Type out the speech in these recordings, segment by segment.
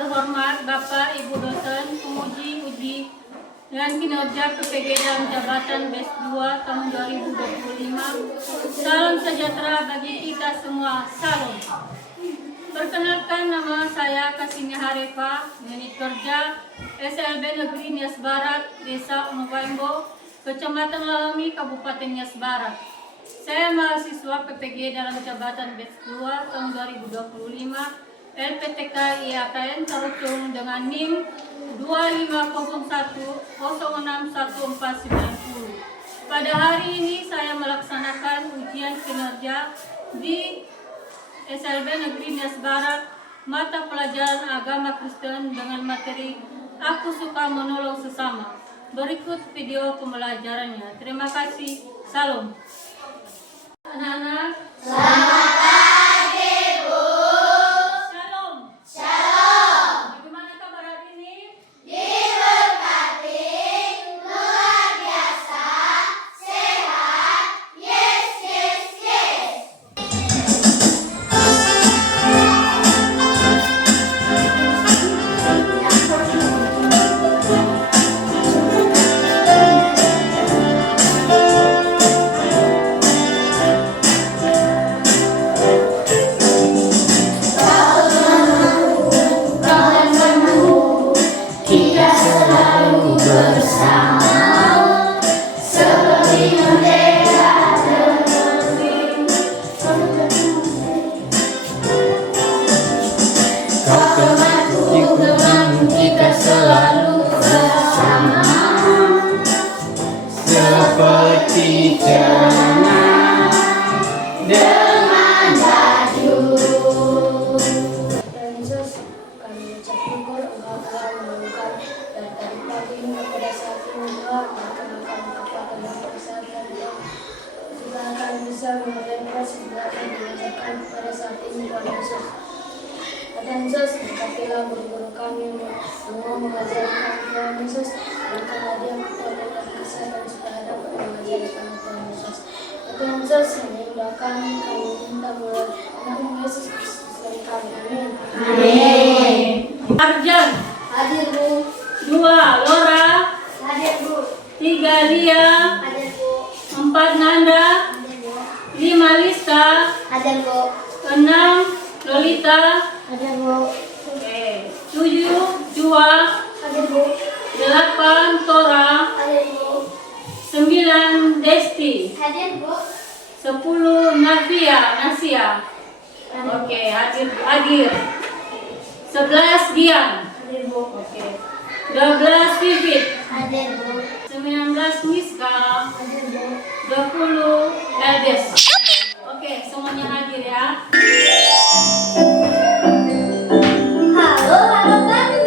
terhormat Bapak Ibu dosen penguji uji dan kinerja PPG dalam jabatan BES 2 tahun 2025. Salam sejahtera bagi kita semua. Salam. Perkenalkan, nama saya Kasimi Harefa, unit kerja SLB Negeri Nias Barat, Desa Onowaimbo, Kecamatan Lalami, Kabupaten Nias Barat. Saya mahasiswa PPG dalam jabatan BES 2 tahun 2025, LPTK IAKN terhitung dengan NIM 2501061490. Pada hari ini saya melaksanakan ujian kinerja di SLB Negeri Nias Barat, mata pelajaran agama Kristen dengan materi Aku Suka Menolong Sesama. Berikut video pembelajarannya. Terima kasih. Salam. Anak-anak, selamat pagi, Bu. Shalom. Shalom. Bagaimana kabar hari ini? Diberkati, luar biasa, sehat, yes, yes, yes. Seperti jana dengan baju. Tuhan Yesus, kami ucap syukur Engkau telah menemukan dan tadi pagi hingga pada saat ini Tuhan mengenakan kekuatan dan kesehatan Tuhan. Supaya kami bisa menerima segala yang diajarkan pada saat ini Tuhan Yesus. Tuhan Yesus, berkatilah guru-guru kami semua mengajarkan Tuhan Yesus, berikanlah dia kekuatan dan kesehatan supaya dapat mengajari kami Tuhan Yesus. Tuhan Yesus, hanya indahkan kami minta melalui anakmu Yesus Kristus dari kami. Amin. Amin. Arjan. Hadir Bu. 2. Lora. Hadir Bu. 3. Lia. Hadir Bu. 4. Nanda. Hadir Bu. 5. Lista. Hadir Bu. 6. Lolita. Hadir Bu. 7. Jua. Hadir Bu. 8. Tora. Hadir Bu. 9. Desti. Hadir Bu. 10. Nasia. Oke, hadir. 11. Dian. Hadir Bu. Oke. 12. Vivit. Hadir Bu. 19. Miska. Hadir Bu. 20. Eldes. Oke, semuanya hadir ya. Halo Bandung.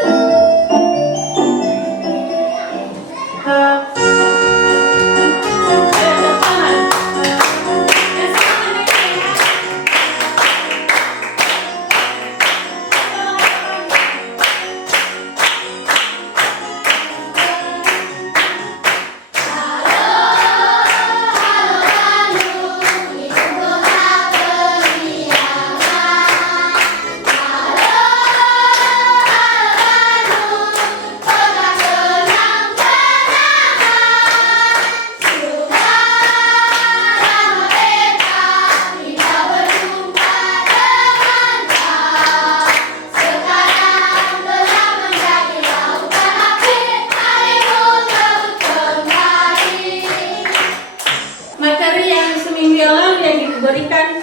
Materi yang seminggu yang lalu yang diberikan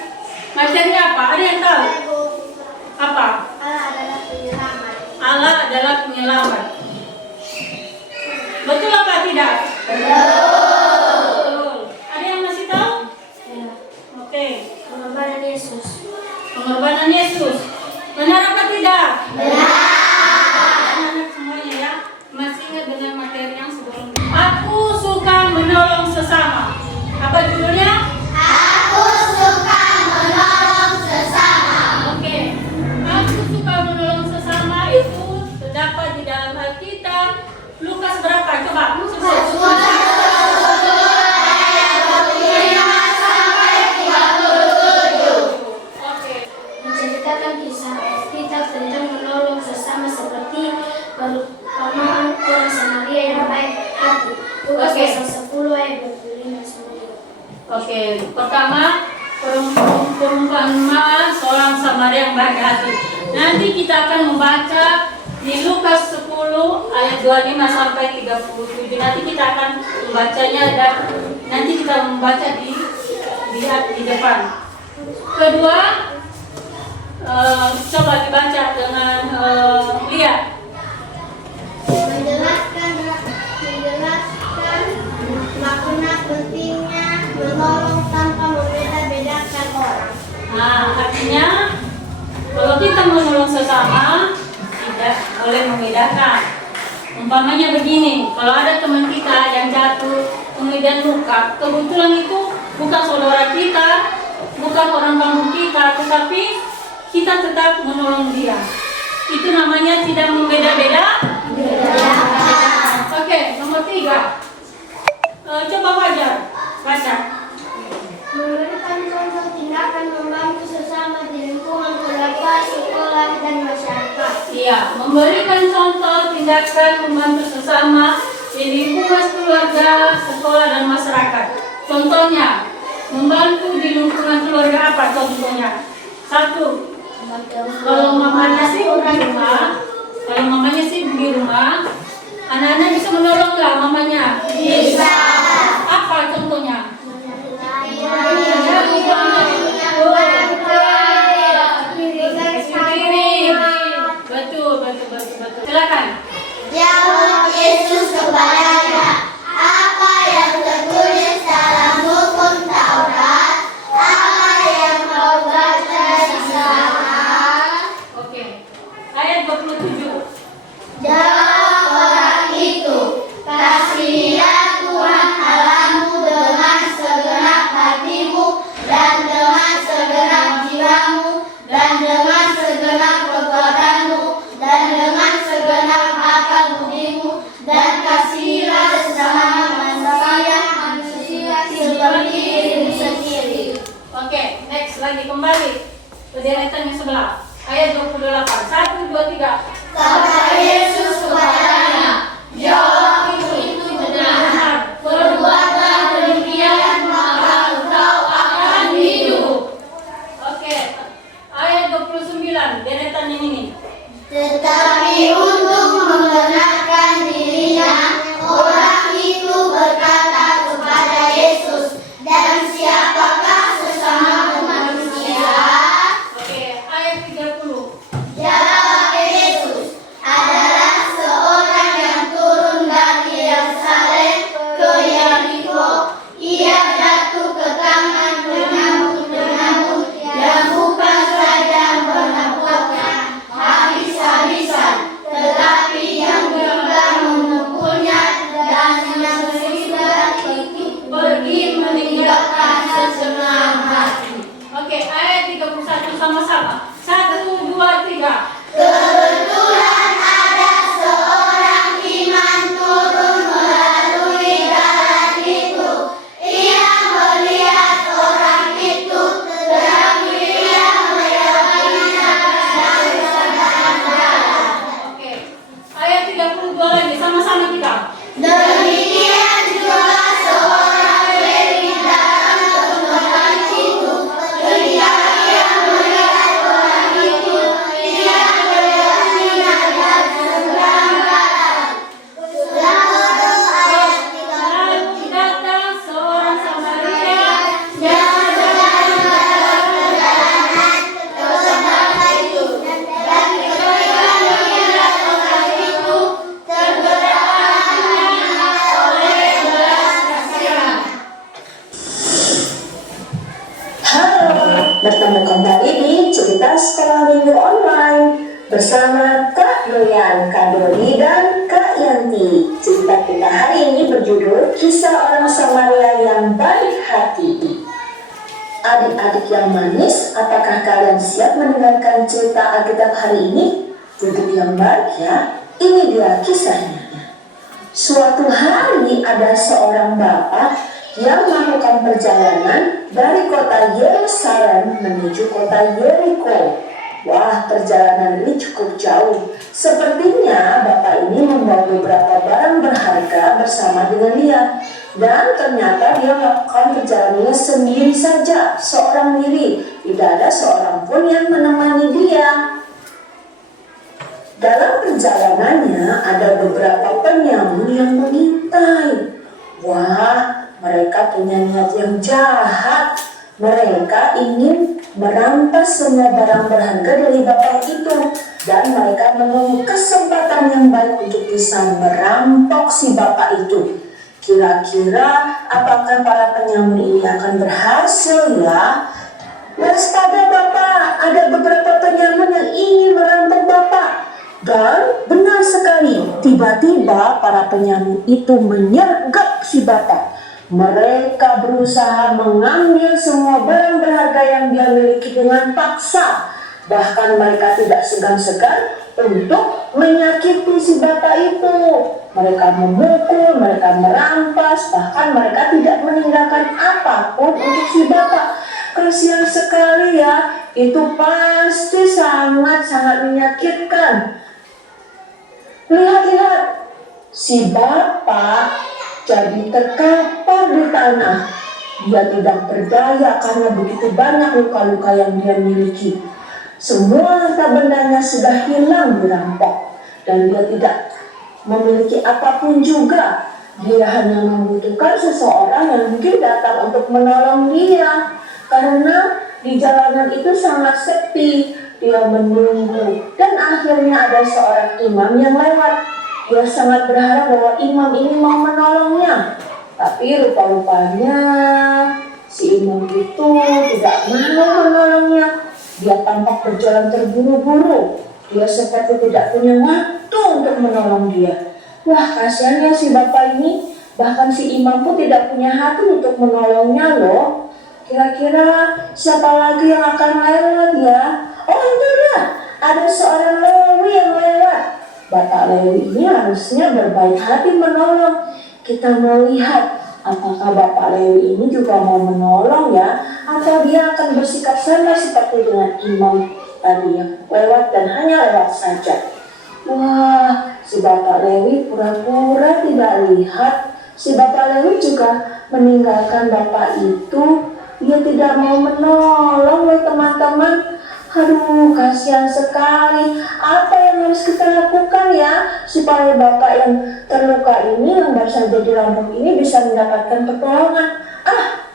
materi apa? Ada yang tahu? Apa? Allah adalah penyelamat. Betul apa tidak? Betul. Ada yang masih tahu? Oke. Pengorbanan Yesus. Pengorbanan Yesus. Benar apa tidak? Benar. Anak-anak semuanya ya, masih ingat dengan materi yang sebelumnya. Aku suka menolong sesama. Apa judulnya? Aku suka menolong sesama. Oke. Aku suka menolong sesama itu terdapat di dalam Alkitab. Lukas berapa? Coba sebut. Oke. Menceritakan kisah kita tentang menolong sesama pertama perumpamaan seorang Samaria yang baik hati. Nanti kita akan membaca di Lukas 10 ayat 25 sampai 37. Nanti kita akan membacanya dan nanti kita membaca di depan. Kedua, coba dibaca dengan Lia. Menjelaskan makna pentingnya menolong tanpa membeda-bedakan orang. Nah, artinya kalau kita menolong sesama tidak boleh membedakan. Umpamanya begini, kalau ada teman kita yang jatuh kemudian luka, kebetulan itu bukan saudara kita, bukan orang kampung kita, tetapi kita tetap menolong dia. Itu namanya tidak membeda-bedakan. Oke, nomor 3. Coba Fajar baca. Memberikan contoh tindakan membantu sesama di lingkungan keluarga, sekolah, dan masyarakat. Iya, memberikan contoh tindakan membantu sesama di lingkungan keluarga, sekolah, dan masyarakat. Contohnya, membantu di lingkungan keluarga apa contohnya? 1. Kalau mamanya sibuk di rumah, anak-anak bisa menolong nggak mamanya? Bisa. Apa contohnya? Betul. Silakan. Jawab Yesus kepadanya, apa yang tertulis dalam hukum Taurat? Apa yang kau baca di sana? Oke. Ayat 27. Jawab orang itu, kasihilah Tuhan Allahmu dengan segenap hatimu dan dengan segenap jiwamu dan dengan segenap kekuatanmu dan dengan segenap akal budimu dan kasihilah sesama manusia seperti dirimu sendiri. Oke, next lagi kembali ke deretan yang sebelah. Ayat 28. 1, 2, 3. Kata Yesus kepadanya, jawab itu benar. Perbuatlah demikian maka engkau akan hidup. Oke. Ayat 29. Deretan yang ini. Tetapi untuk membenarkan dirinya, orang itu berkata kepada Yesus, dan siapakah sesama manusia? Oke. Ayat 30. Jawab Yesus, adalah seorang yang turun dari Yerusalem ke Yeriko. Ia jatuh ke tangan penyamun yang bukan saja menakutkan habis-habisan, tetapi yang juga memukulnya dan yang sesudahnya itu pergi meninggalkan sesenang hati. Oke, ayat 31 sama-sama. 1, 2, 3. Kebetulan ada seorang iman turun melalui jalan itu. Ia melihat orang itu, tetapi ia melewatinya dan berjalan. Oke. Ayat 32 lagi sama-sama kita. Demikian juga seorang Lewi datang ke tempat itu. Ketika ia melihat orang itu, ia melewatinya dan berjalan. Lalu ayat 30. Lalu datang seorang Samaria Yang sedang dalam perjalanan ke tempat itu, dan ketika melihat orang itu, tergerak hatinya oleh belas kasihan. Halo, bertemu kembali di cerita sekolah minggu online bersama Kak Doyan, Kak Dodi, dan Kak Yanti. Cerita kita hari ini berjudul Kisah Orang Samaria yang Baik Hati. Adik-adik yang manis, apakah kalian siap mendengarkan cerita Alkitab hari ini? Duduk yang baik ya, ini dia kisahnya. Suatu hari ada seorang bapak yang melakukan perjalanan dari kota Yerusalem menuju kota Yeriko. Wah, perjalanan ini cukup jauh. Sepertinya Bapak ini membawa beberapa barang berharga bersama dengan dia. Dan ternyata dia melakukan perjalanannya sendiri saja, seorang diri. Tidak ada seorang pun yang menemani dia. Dalam perjalanannya ada beberapa penyamun yang mengintai. Wah, mereka punya niat yang jahat. Mereka ingin merampas semua barang berharga dari bapak itu. Dan mereka menunggu kesempatan yang baik untuk bisa merampok si bapak itu. Kira-kira apakah para penyamun ini akan berhasil ya? Waspada bapak, ada beberapa penyamun yang ingin merampok bapak. Dan benar sekali, tiba-tiba para penyamun itu menyergap si bapak. Mereka berusaha mengambil semua barang berharga yang dia miliki dengan paksa. Bahkan mereka tidak segan-segan untuk menyakiti si bapak itu. Mereka memukul, mereka merampas, bahkan mereka tidak meninggalkan apapun untuk si bapak. Kasihan sekali ya, itu pasti sangat-sangat menyakitkan. Lihat-lihat, si bapak jadi terkapar di tanah. Dia tidak berdaya karena begitu banyak luka-luka yang dia miliki. Semua harta bendanya sudah hilang dirampok. Dan dia tidak memiliki apapun juga. Dia hanya membutuhkan seseorang yang mungkin datang untuk menolong dia. Karena di jalanan itu sangat sepi. Dia menunggu. Dan akhirnya ada seorang imam yang lewat. Dia sangat berharap bahwa imam ini mau menolongnya. Tapi rupa-rupanya si imam itu tidak mau menolongnya. Dia tampak berjalan terburu-buru. Dia seperti tidak punya waktu untuk menolong dia. Wah, kasihannya si bapak ini. Bahkan si imam pun tidak punya hati untuk menolongnya loh. Kira-kira siapa lagi yang akan lewat ya? Oh, itu dia. Ada seorang Lewi yang lewat. Bapak Lewi ini harusnya berbaik hati menolong. Kita mau lihat apakah Bapak Lewi ini juga mau menolong ya, atau dia akan bersikap sama seperti dengan imam tadi yang lewat dan hanya lewat saja. Wah, si Bapak Lewi pura-pura tidak lihat. Si Bapak Lewi juga meninggalkan Bapak itu. Dia tidak mau menolong loh teman-teman. Aduh, kasihan sekali. Apa yang harus kita lakukan ya supaya bapak yang terluka ini, yang baru saja dirampok ini bisa mendapatkan pertolongan?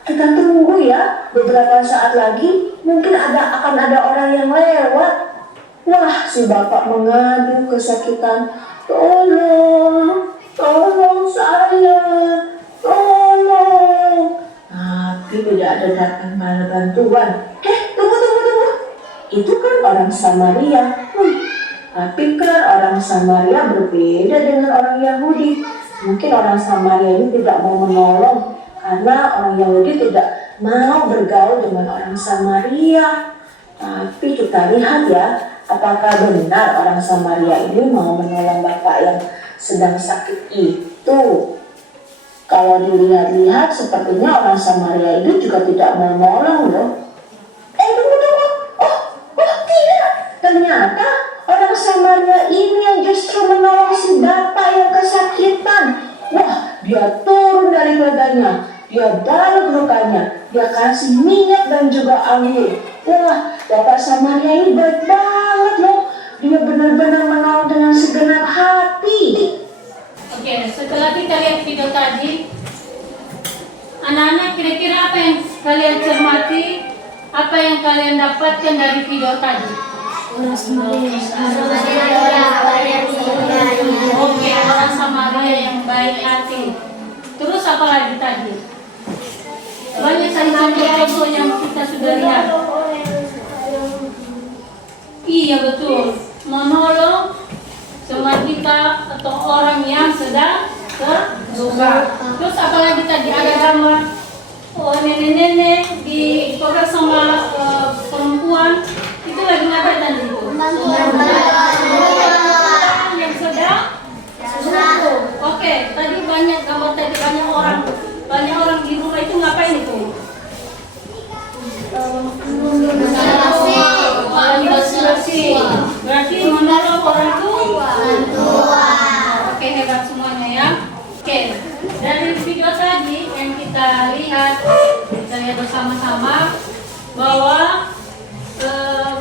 Kita tunggu ya. Beberapa saat lagi mungkin akan ada orang yang lewat. Wah, si bapak mengadu kesakitan. Tolong saya, tolong. Tapi tidak ada datang bantuan. Tunggu. Itu kan orang Samaria. Tapi kan orang Samaria berbeda dengan orang Yahudi. Mungkin orang Samaria ini tidak mau menolong karena orang Yahudi tidak mau bergaul dengan orang Samaria. Tapi kita lihat ya, apakah benar orang Samaria ini mau menolong bapak yang sedang sakit itu. Kalau dilihat-lihat sepertinya orang Samaria itu juga tidak mau menolong loh. Tunggu. Ternyata orang Samaria ini yang justru menolong si bapak yang kesakitan. Wah, dia turun dari kudanya, dia balut lukanya, dia kasih minyak dan juga anggur. Wah, bapak Samaria ini baik banget loh. Dia benar-benar menolong dengan segenap hati. Oke, setelah kita lihat video tadi, anak-anak kira-kira apa yang kalian cermati, apa yang kalian dapatkan dari video tadi? Oke, orang Samaria yang baik hati. Terus apa lagi tadi? Banyak sekali contoh-contoh yang kita sudah lihat. Iya betul, menolong teman kita atau orang yang sedang terluka. Terus apa lagi tadi? Ada gambar nenek-nenek dipegang sama perempuan. Itu lagi ngapain tadi itu? Yang sedang suruh. Oke, tadi banyak gambar tadi banyak orang di rumah itu ngapain itu? Bersilah bersama-sama bahwa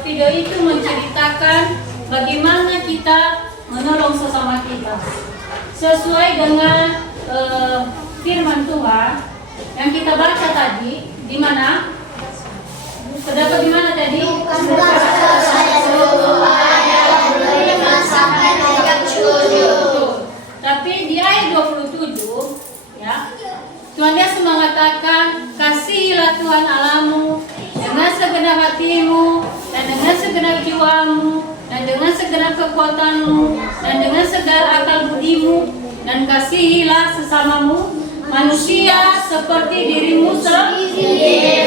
video itu menceritakan bagaimana kita menolong sesama kita sesuai dengan firman Tuhan yang kita baca tadi. Di mana? Terdapat di mana tadi? Tapi di ayat 27 ya, Tuhan Yesus mengatakan, kasihilah Tuhan Allahmu dengan segenap hatimu dan dengan segenap jiwamu dan dengan segenap kekuatanmu dan dengan segala akal budimu, dan kasihilah sesamamu manusia seperti dirimu sendiri.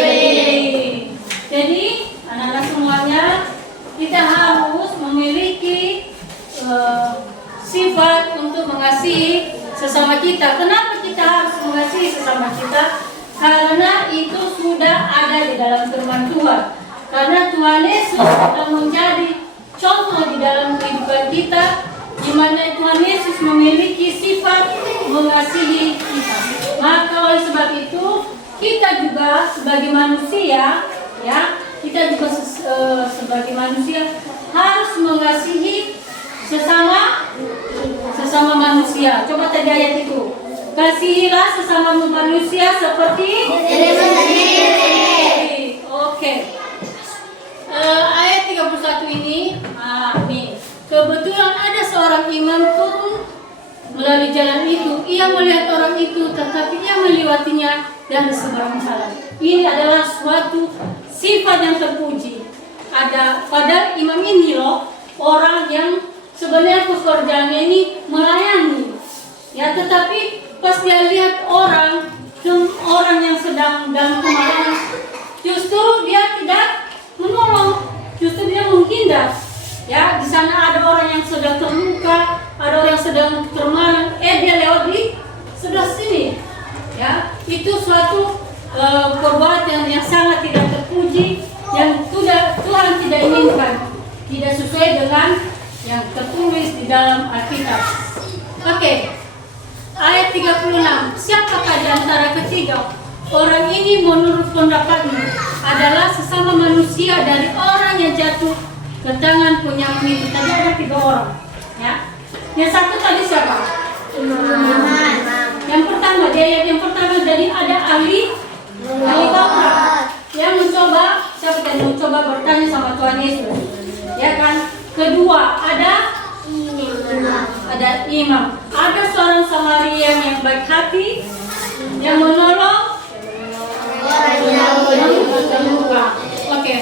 Jadi anak-anak semuanya, kita harus memiliki sifat untuk mengasihi sesama kita. Kenapa kita harus mengasihi sesama kita? Karena itu sudah ada di dalam firman Tuhan. Karena Tuhan Yesus sudah menjadi contoh di dalam kehidupan kita, di mana Tuhan Yesus memiliki sifat mengasihi kita. Maka oleh sebab itu kita juga sebagai manusia, ya, kita juga sebagai manusia harus mengasihi sesama manusia. Coba tadi ayat itu, kasihilah sesama manusia seperti dirimu sendiri. Oke. Ayat 31 ini, nih, kebetulan ada seorang imam turun melalui jalan itu. Ia melihat orang itu, tetapi ia melewatinya dan berseberang salah. Ini adalah suatu sifat yang terpuji. Pada imam ini loh, orang yang sebenarnya pekerjaannya ini melayani, ya, tetapi pas dia lihat orang yang sedang dalam kemarahan, justru dia tidak menolong, justru dia menghindar. Ya, di sana ada orang yang sedang terluka, ada orang yang sedang termarah, dia lewat di sebelah sini. Ya, itu suatu perbuatan yang sangat tidak terpuji, yang Tuhan tidak inginkan, tidak sesuai dengan yang tertulis di dalam Alkitab. Oke. Ayat 36. Siapakah di antara ketiga orang ini menurut pendapatmu adalah sesama manusia dari orang yang jatuh ke tangan penyakit? Tadi ada 3 orang, ya. Yang satu tadi siapa? Yang pertama, yang pertama jadi ada ahli Taurat yang mencoba, siapa yang mencoba bertanya sama Tuhan Yesus, ya kan? Kedua ada imam, ada seorang Samaria yang baik hati yang menolong orang yang terluka. Oke.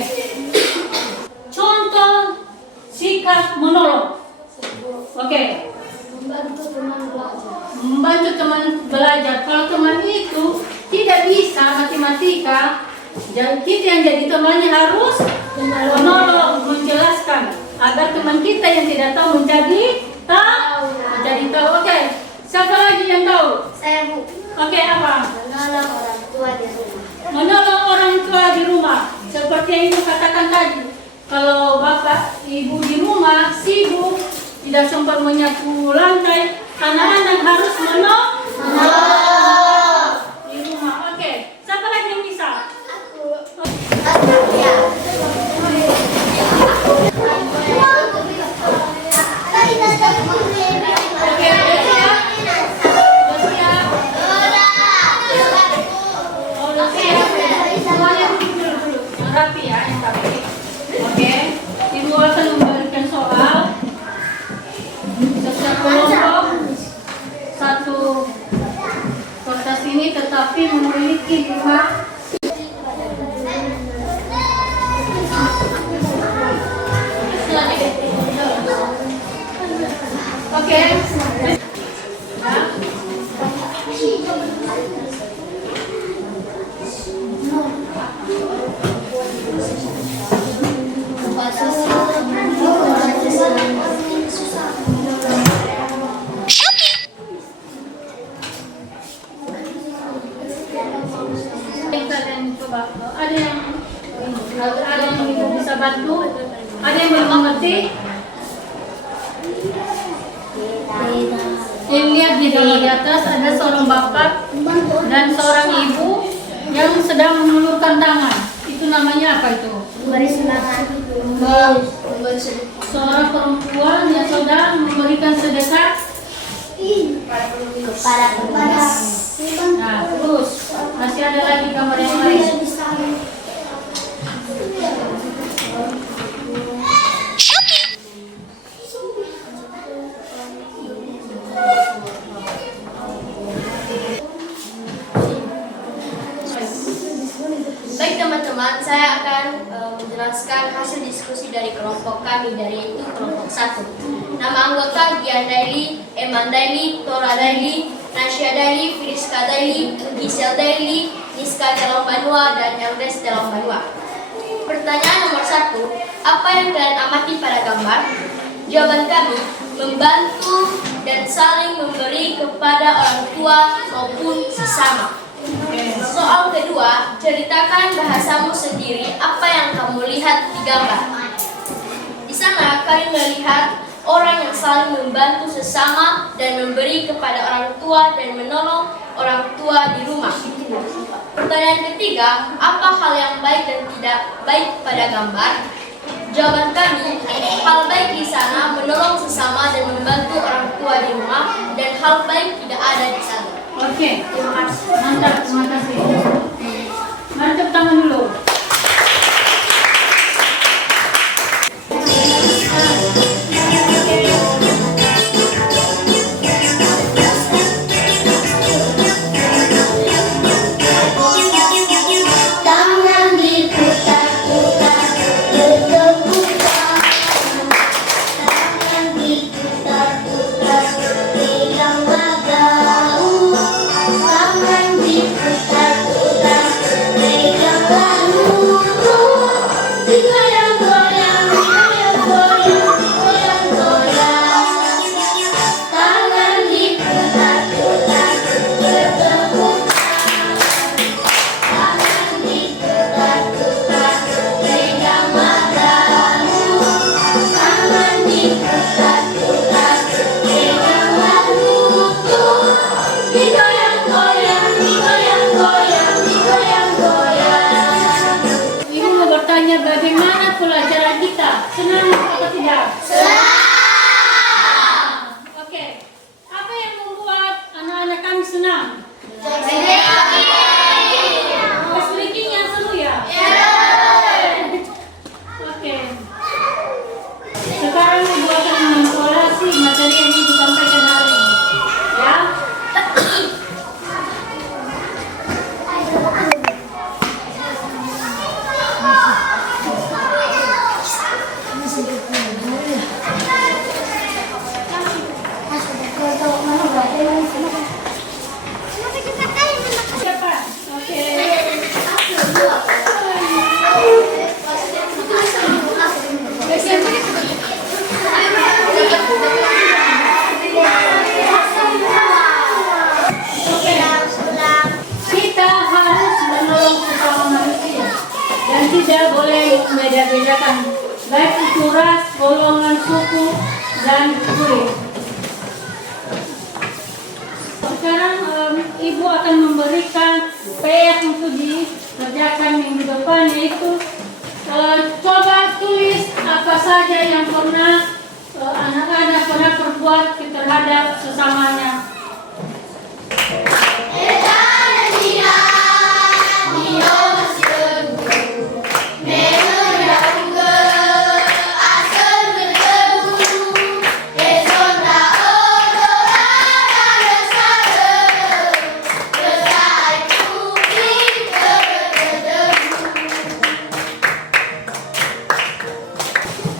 Contoh sikap menolong. Oke. Membantu teman belajar. Kalau teman itu tidak bisa matematika, dan kita yang jadi temannya harus menolong, menjelaskan agar teman kita yang tidak tahu menjadi tahu. Oke. Siapa lagi yang tahu? Saya, Bu. Oke, apa? Menolong orang tua di rumah. Menolong orang tua di rumah. Seperti yang Ibu katakan tadi. Kalau bapak, ibu di rumah sibuk, tidak sempat menyapu lantai, anak-anak harus menolong di rumah. Oke. Siapa lagi yang bisa? Oke, udah siap? Udah siap? Semuanya dulu. Yang rapi ya, yang rapi. Oke. Ibu akan memberikan soal. Setiap kelompok satu kertas ini tetapi memiliki 5. Oke. Kalian coba, ada yang ibu bisa bantu, ada yang belum mengerti. Lihat di atas ada seorang bapak dan seorang ibu yang sedang mengulurkan tangan. Itu namanya apa itu? Memberi sumbangan. Seorang perempuan yang sedang memberikan sedekah. Kepada pengemis. Nah, terus masih ada lagi gambar yang lain. Baik teman-teman, saya akan menjelaskan hasil diskusi dari kelompok kami, dari itu kelompok 1. Nama anggota Gian Daily, Eman Daily, Tora Daily, Nasya Daily, Friska Daily, Gisel Daily, Niska Dalam Banua, dan Eldes Dalam Banua. Pertanyaan nomor 1, apa yang kalian amati pada gambar? Jawaban kami, membantu dan saling memberi kepada orang tua maupun sesama. Soal kedua, ceritakan bahasamu sendiri apa yang kamu lihat di gambar. Di sana kami melihat orang yang saling membantu sesama dan memberi kepada orang tua dan menolong orang tua di rumah. Pertanyaan ketiga, apa hal yang baik dan tidak baik pada gambar? Jawaban kami, hal baik di sana menolong sesama dan membantu orang tua di rumah, dan hal baik tidak ada di sana. Oke, mantap, terima kasih. Mari tepuk tangan dulu. Tangan diputar-putar, bertepuk tangan. Tangan diputar-putar, pegang bahu. Tangan diputar-putar, pegang bahu. Digoyang-goyang, digoyang-goyang, digoyang-goyang. Tangan diputar-putar, bertepuk tangan diputar-putar, pegang bahu. Tangan diputar-putar, pegang bahu. Digoyang-goyang, digoyang-goyang, digoyang-goyang. Ibu mau bertanya bagaimana pelajaran kita? Senang atau tidak? Senang. Oke. Apa yang membuat anak-anak kami senang? Speaking yang seru ya? Oke. Sekarang Ibu akan mengevaluasi materi yang Ibu sampaikan hari ini. Ya? Siapa? Oke. Kita harus menolong sesama manusia dan tidak boleh membeda-bedakan baik itu ras, golongan, suku, dan kulit. Sekarang Ibu akan memberikan PR untuk dikerjakan minggu depan, yaitu coba tulis apa saja yang pernah anak-anak pernah perbuat terhadap sesamanya.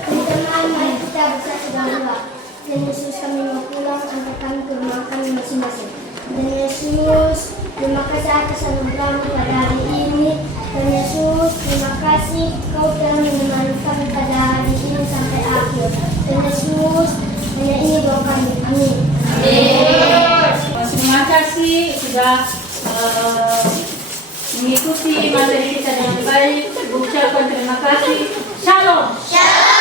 Teman-teman, mari kita bersatu dalam doa. Dan Yesus, kami mau pulang, antar kami ke rumah kami masing-masing. Dan Yesus, terima kasih atas anugerahmu pada hari ini. Dan Yesus, terima kasih Kau telah menemani kami pada hari ini sampai akhir. Dan Yesus, hanya ini doa kami. Amin. Terima kasih sudah mengikuti materi kita dengan baik. Ucapkan terima kasih. Shalom. Shalom.